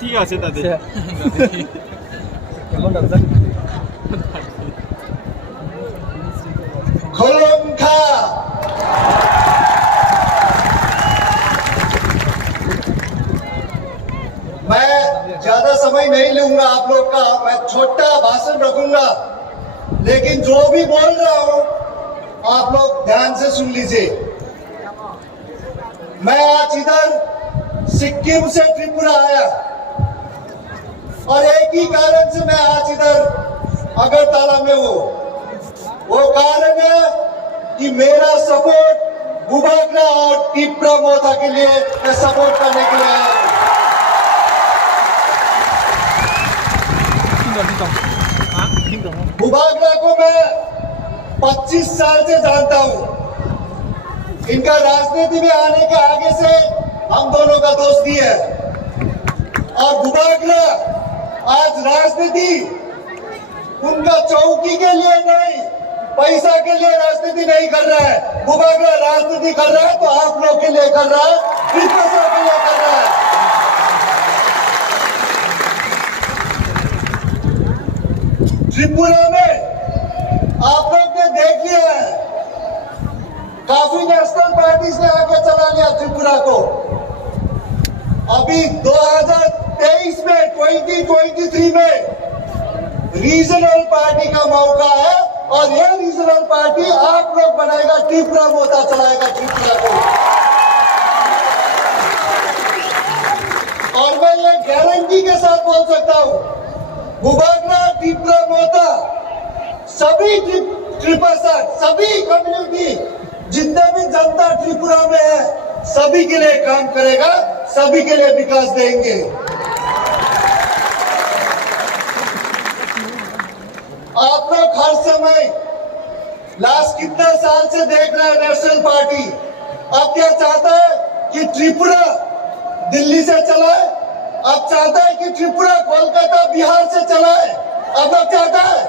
ঠিক আছে দাদি खोलंखा मैं ज्यादा समय नहीं लूंगा आप लोग का, मैं छोटा भाषण रखूंगा, लेकिन जो भी बोल रहा हूं आप लोग ध्यान से सुन लीजिए। मैं आज इधर सिक्किम से त्रिपुरा आया और एक ही कारण से मैं आज इधर अगरतला में हूं। वो कारण है कि मेरा सपोर्ट बुबागरा और टिप्रा मोथा के लिए मैं सपोर्ट करने के लिए आया हूं। बुबागरा को मैं 25 साल से जानता हूं। इनका राजनीति में आने के आगे से हम दोनों का दोस्ती है और बुबागरा आज राजनीति उनका चौकी के लिए नहीं, पैसा के लिए राजनीति नहीं कर रहा है। बुबागरा राजनीति कर रहा है तो आप लोग के लिए कर रहा है, त्रिपुरा के लिए कर रहा है। त्रिपुरा में आप लोग ने देख लिया है, काफी नेशनल पार्टीज ने आगे चला लिया त्रिपुरा को। अभी 2023 में 2023 में रीजनल पार्टी का मौका है और ये रीजनल पार्टी आप लोग बनाएगा, त्रिपुरा मोथा चलाएगा त्रिपुरा को। और मैं ये गारंटी के साथ बोल सकता हूं, बुबागरा त्रिपुरा मोथा सभी त्रिपासठ सभी कम्युनिटी जितने भी जनता त्रिपुरा में है सभी के लिए काम करेगा, सभी के लिए विकास देंगे। आप लोग हर समय लास्ट कितना साल से देख रहे हैं नेशनल पार्टी अब क्या चाहता है कि त्रिपुरा दिल्ली से चलाए, अब चाहता है कि त्रिपुरा कोलकाता बिहार से चलाए। अब चाहता है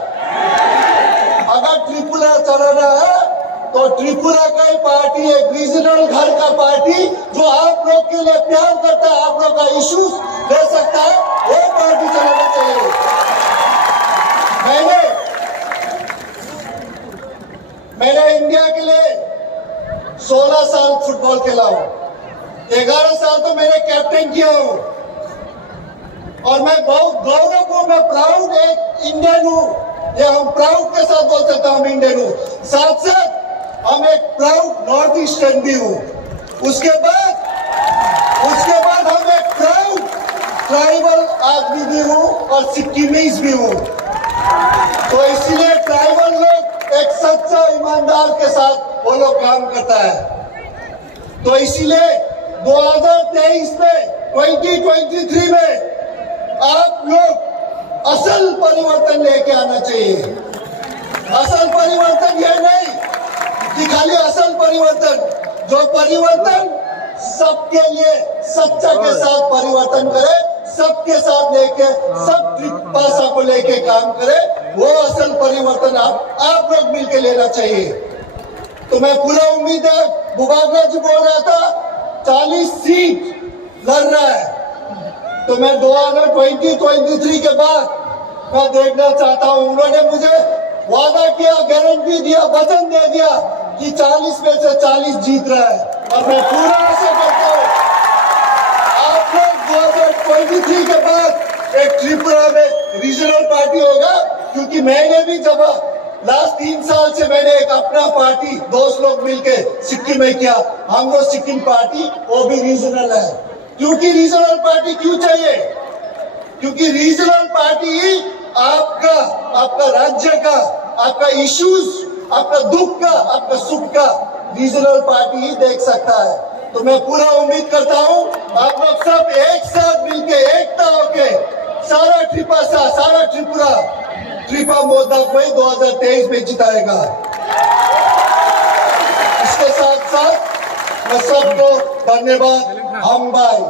अगर त्रिपुरा चलाना है तो त्रिपुरा का ही पार्टी, एक रीजनल घर का पार्टी जो आप लोग के लिए प्यार करता है, आप लोग का इश्यूज ले सकता है, वो पार्टी चलाना चाहिए। मैंने इंडिया के लिए 16 साल फुटबॉल खेला हूं, 11 साल तो मैंने कैप्टन किया हूं और मैं बहुत गौरव हूं, मैं प्राउड एक इंडियन हूं। ये हम प्राउड के साथ बोल सकता हूं, हम इंडियन हूं। साथ साथ हम एक प्राउड नॉर्थ ईस्टर्न भी हूं। उसके बाद हम एक प्राउड ट्राइबल आदमी भी हूं और सिक्किमीज भी हूं। तो इसीलिए ट्राइबल लोग एक सच्चा ईमानदार के साथ वो लोग काम करता है। तो इसीलिए 2023 में 2023 में आप लोग असल परिवर्तन लेके आना चाहिए। असल परिवर्तन ये नहीं कि खाली असल परिवर्तन, जो परिवर्तन सबके लिए सच्चा के साथ परिवर्तन करे, सबके साथ लेके सब भाषा को लेके काम करे, वो असल परिवर्तन आप लोग मिलके लेना चाहिए। तो मैं पूरा उम्मीद है, बुबागरा जी बोल रहा था 40 सीट लड़ रहा है, तो मैं 2023 के बाद मैं देखना चाहता हूं। उन्होंने मुझे वादा किया, गारंटी दिया, वचन दे दिया कि 40 में से 40 जीत रहा है और मैं पूरा आशा करता हूं आप लोग 2023 के बाद एक त्रिपुरा में रीजनल पार्टी होगा। क्योंकि मैंने भी जब लास्ट 3 साल से मैंने एक अपना पार्टी दोस्त लोग मिलके सिक्किम में किया, हमको सिक्किम पार्टी वो भी रीजनल है। क्योंकि रीजनल पार्टी क्यों चाहिए? क्योंकि रीजनल पार्टी आपका राज्य का, आपका इश्यूज, आपका दुख का, आपका सुख का रीजनल पार्टी ही देख सकता है। तो मैं पूरा उम्मीद करता हूं आप लोग सब एक साथ मिलके एकता होके सारा त्रिपुरा मोथा को ही 2023 में जिताएगा। इसके साथ साथ मैं सबको धन्यवाद। हम भाई